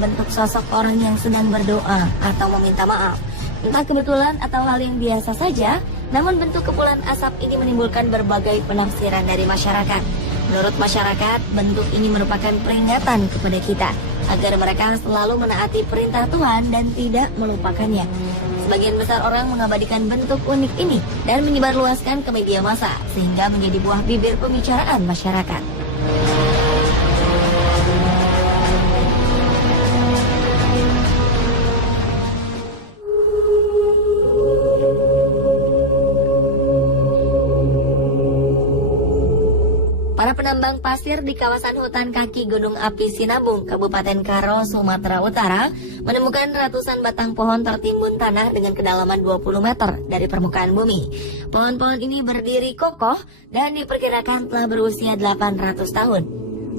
bentuk sosok orang yang sedang berdoa atau meminta maaf. Entah kebetulan atau hal yang biasa saja, namun bentuk kepulan asap ini menimbulkan berbagai penafsiran dari masyarakat. Menurut masyarakat, bentuk ini merupakan peringatan kepada kita agar mereka selalu menaati perintah Tuhan dan tidak melupakannya. Sebagian besar orang mengabadikan bentuk unik ini dan menyebarluaskan ke media massa sehingga menjadi buah bibir pembicaraan masyarakat. Para penambang pasir di kawasan hutan kaki Gunung Api Sinabung, Kabupaten Karo, Sumatera Utara, menemukan ratusan batang pohon tertimbun tanah dengan kedalaman 20 meter dari permukaan bumi. Pohon-pohon ini berdiri kokoh dan diperkirakan telah berusia 800 tahun.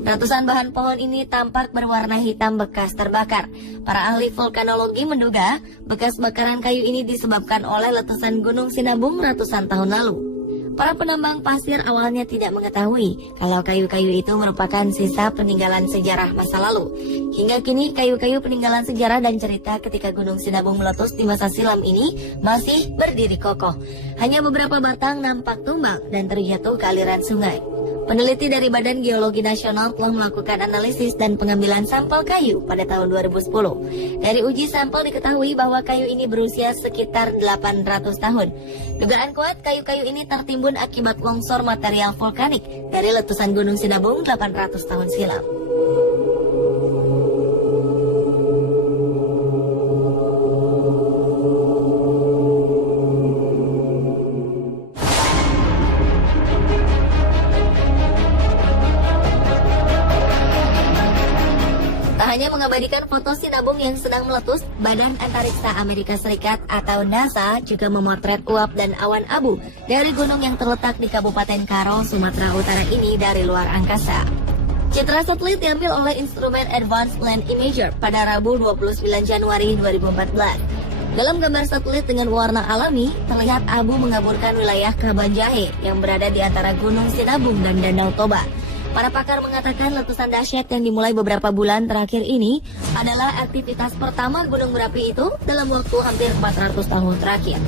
Ratusan bahan pohon ini tampak berwarna hitam bekas terbakar. Para ahli vulkanologi menduga bekas bakaran kayu ini disebabkan oleh letusan Gunung Sinabung ratusan tahun lalu. Para penambang pasir awalnya tidak mengetahui kalau kayu-kayu itu merupakan sisa peninggalan sejarah masa lalu. Hingga kini kayu-kayu peninggalan sejarah dan cerita ketika Gunung Sinabung meletus di masa silam ini masih berdiri kokoh. Hanya beberapa batang nampak tumbang dan terjatuh ke aliran sungai. Peneliti dari Badan Geologi Nasional telah melakukan analisis dan pengambilan sampel kayu pada tahun 2010. Dari uji sampel diketahui bahwa kayu ini berusia sekitar 800 tahun. Dugaan kuat kayu-kayu ini tertimbun akibat longsor material vulkanik dari letusan Gunung Sinabung 800 tahun silam. Hanya mengabadikan foto Sinabung yang sedang meletus, Badan Antariksa Amerika Serikat atau NASA juga memotret uap dan awan abu dari gunung yang terletak di Kabupaten Karo, Sumatera Utara ini dari luar angkasa. Citra satelit diambil oleh instrumen Advanced Land Imager pada Rabu 29 Januari 2014. Dalam gambar satelit dengan warna alami, terlihat abu mengaburkan wilayah Kabanjahe yang berada di antara Gunung Sinabung dan Danau Toba. Para pakar mengatakan letusan dahsyat yang dimulai beberapa bulan terakhir ini adalah aktivitas pertama gunung berapi itu dalam waktu hampir 400 tahun terakhir.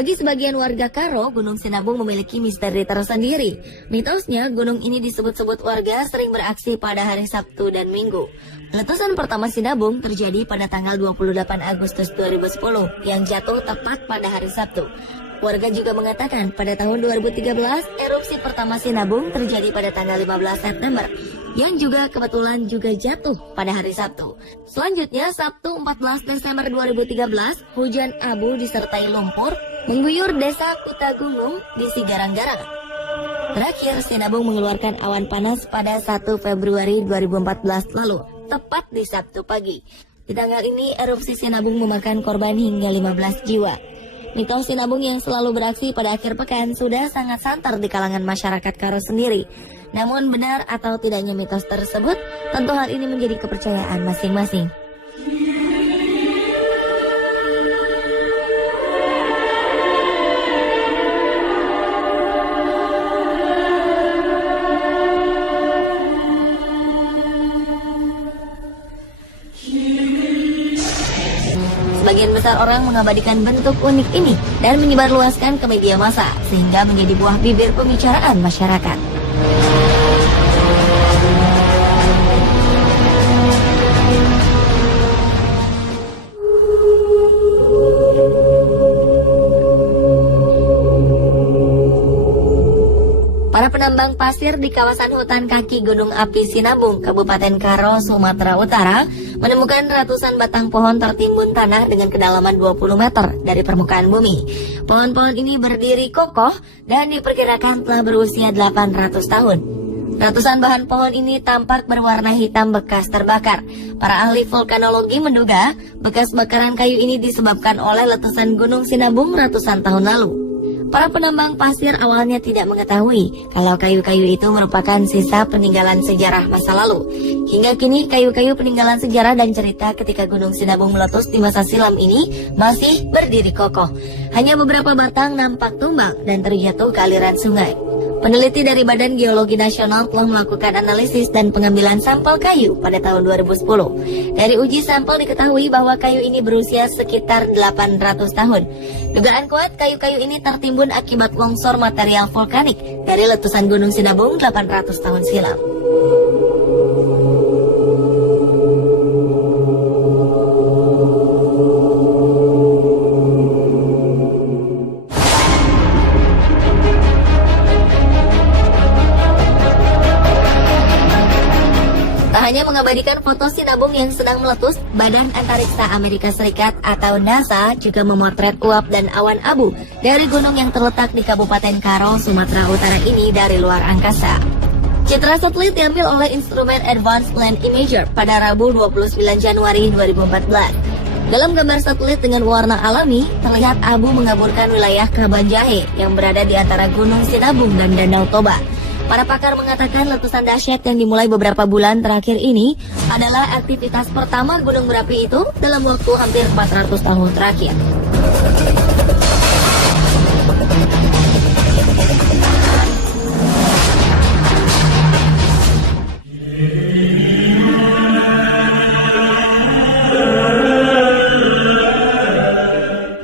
Bagi sebagian warga Karo, Gunung Sinabung memiliki misteri tersendiri. Mitosnya, gunung ini disebut-sebut warga sering beraksi pada hari Sabtu dan Minggu. Letusan pertama Sinabung terjadi pada tanggal 28 Agustus 2010 yang jatuh tepat pada hari Sabtu. Warga juga mengatakan pada tahun 2013, erupsi pertama Sinabung terjadi pada tanggal 15 September, yang juga kebetulan juga jatuh pada hari Sabtu. Selanjutnya, Sabtu 14 Desember 2013, hujan abu disertai lumpur mengguyur desa Kutagungung di Sigarang-Garang. Terakhir, Sinabung mengeluarkan awan panas pada 1 Februari 2014 lalu, tepat di Sabtu pagi. Di tanggal ini, erupsi Sinabung memakan korban hingga 15 jiwa. Mitos Sinabung yang selalu beraksi pada akhir pekan sudah sangat santer di kalangan masyarakat Karo sendiri. Namun benar atau tidaknya mitos tersebut, tentu hal ini menjadi kepercayaan masing-masing. Sebagian besar orang mengabadikan bentuk unik ini dan menyebarluaskan ke media massa sehingga menjadi buah bibir pembicaraan masyarakat. Para penambang pasir di kawasan hutan kaki Gunung Api Sinabung, Kabupaten Karo, Sumatera Utara, menemukan ratusan batang pohon tertimbun tanah dengan kedalaman 20 meter dari permukaan bumi. Pohon-pohon ini berdiri kokoh dan diperkirakan telah berusia 800 tahun. Ratusan bahan pohon ini tampak berwarna hitam bekas terbakar. Para ahli vulkanologi menduga bekas bakaran kayu ini disebabkan oleh letusan Gunung Sinabung ratusan tahun lalu. Para penambang pasir awalnya tidak mengetahui kalau kayu-kayu itu merupakan sisa peninggalan sejarah masa lalu. Hingga kini kayu-kayu peninggalan sejarah dan cerita ketika Gunung Sinabung meletus di masa silam ini masih berdiri kokoh. Hanya beberapa batang nampak tumbang dan terjatuh ke aliran sungai. Peneliti dari Badan Geologi Nasional telah melakukan analisis dan pengambilan sampel kayu pada tahun 2010. Dari uji sampel diketahui bahwa kayu ini berusia sekitar 800 tahun. Dugaan kuat kayu-kayu ini tertimbun akibat longsor material vulkanik dari letusan Gunung Sinabung 800 tahun silam. Hanya mengabadikan foto Sinabung yang sedang meletus, Badan Antariksa Amerika Serikat atau NASA juga memotret uap dan awan abu dari gunung yang terletak di Kabupaten Karo, Sumatera Utara ini dari luar angkasa. Citra satelit diambil oleh instrumen Advanced Land Imager pada Rabu 29 Januari 2014. Dalam gambar satelit dengan warna alami, terlihat abu mengaburkan wilayah Kabanjahe yang berada di antara Gunung Sinabung dan Danau Toba. Para pakar mengatakan letusan dahsyat yang dimulai beberapa bulan terakhir ini adalah aktivitas pertama gunung berapi itu dalam waktu hampir 400 tahun terakhir.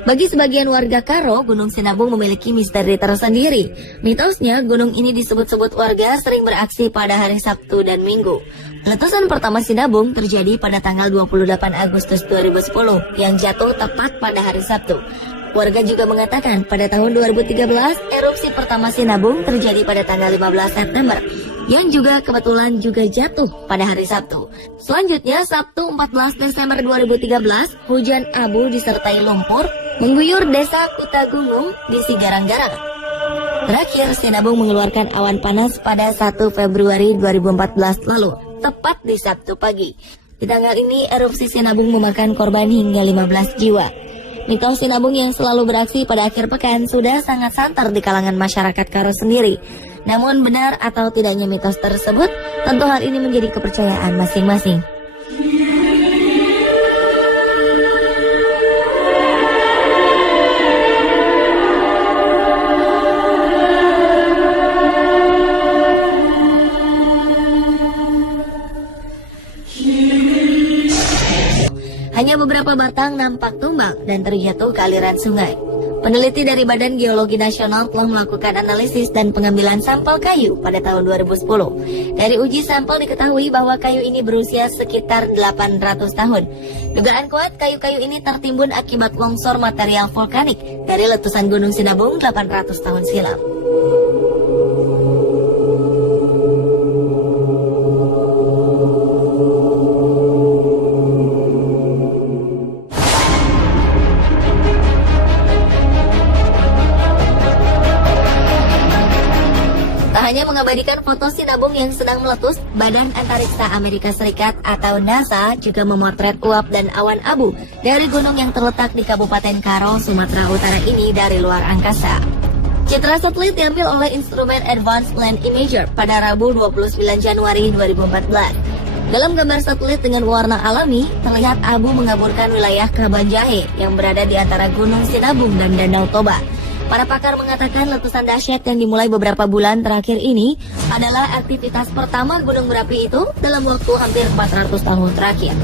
Bagi sebagian warga Karo, Gunung Sinabung memiliki misteri tersendiri. Mitosnya, gunung ini disebut-sebut warga sering beraksi pada hari Sabtu dan Minggu. Letusan pertama Sinabung terjadi pada tanggal 28 Agustus 2010 yang jatuh tepat pada hari Sabtu. Warga juga mengatakan pada tahun 2013, erupsi pertama Sinabung terjadi pada tanggal 15 September. Yang juga kebetulan juga jatuh pada hari Sabtu. Selanjutnya, Sabtu 14 Desember 2013, hujan abu disertai lumpur mengguyur desa Kutagungung di Sigarang-Garang. Terakhir, Sinabung mengeluarkan awan panas pada 1 Februari 2014 lalu, tepat di Sabtu pagi. Di tanggal ini, erupsi Sinabung memakan korban hingga 15 jiwa. Mitos Sinabung yang selalu beraksi pada akhir pekan sudah sangat santer di kalangan masyarakat Karo sendiri. Namun benar atau tidaknya mitos tersebut, tentu hal ini menjadi kepercayaan masing-masing. Hanya beberapa batang nampak tumbang dan terjatuh ke aliran sungai. Peneliti dari Badan Geologi Nasional telah melakukan analisis dan pengambilan sampel kayu pada tahun 2010. Dari uji sampel diketahui bahwa kayu ini berusia sekitar 800 tahun. Dugaan kuat kayu-kayu ini tertimbun akibat longsor material vulkanik dari letusan Gunung Sinabung 800 tahun silam. Hanya mengabadikan foto Sinabung yang sedang meletus, Badan Antariksa Amerika Serikat atau NASA juga memotret uap dan awan abu dari gunung yang terletak di Kabupaten Karo, Sumatera Utara ini dari luar angkasa. Citra satelit diambil oleh instrumen Advanced Land Imager pada Rabu 29 Januari 2014. Dalam gambar satelit dengan warna alami, terlihat abu mengaburkan wilayah Kabanjahe yang berada di antara Gunung Sinabung dan Danau Toba. Para pakar mengatakan letusan dahsyat yang dimulai beberapa bulan terakhir ini adalah aktivitas pertama gunung berapi itu dalam waktu hampir 400 tahun terakhir.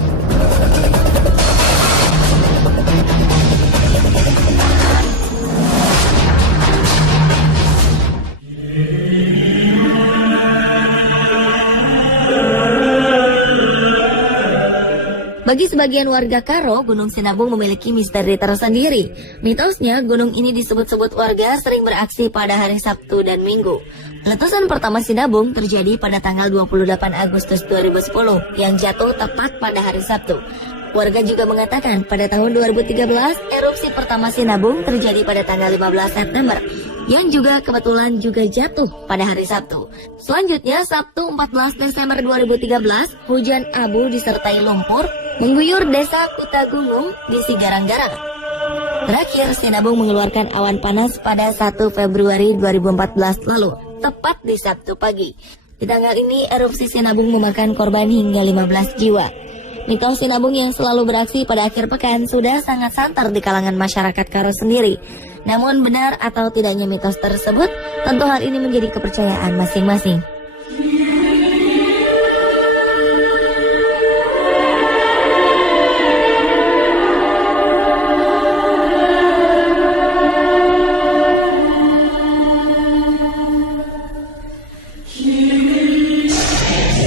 Bagi sebagian warga Karo, Gunung Sinabung memiliki misteri tersendiri. Mitosnya, gunung ini disebut-sebut warga sering beraksi pada hari Sabtu dan Minggu. Letusan pertama Sinabung terjadi pada tanggal 28 Agustus 2010 yang jatuh tepat pada hari Sabtu. Warga juga mengatakan pada tahun 2013, erupsi pertama Sinabung terjadi pada tanggal 15 September. Yang juga kebetulan juga jatuh pada hari Sabtu. Selanjutnya, Sabtu 14 Desember 2013, hujan abu disertai lumpur mengguyur desa Kutagungung di Sigarang-Garang. Terakhir, Sinabung mengeluarkan awan panas pada 1 Februari 2014 lalu, tepat di Sabtu pagi. Di tanggal ini, erupsi Sinabung memakan korban hingga 15 jiwa. Mitos Sinabung yang selalu beraksi pada akhir pekan sudah sangat santer di kalangan masyarakat Karo sendiri. Namun benar atau tidaknya mitos tersebut, tentu hal ini menjadi kepercayaan masing-masing.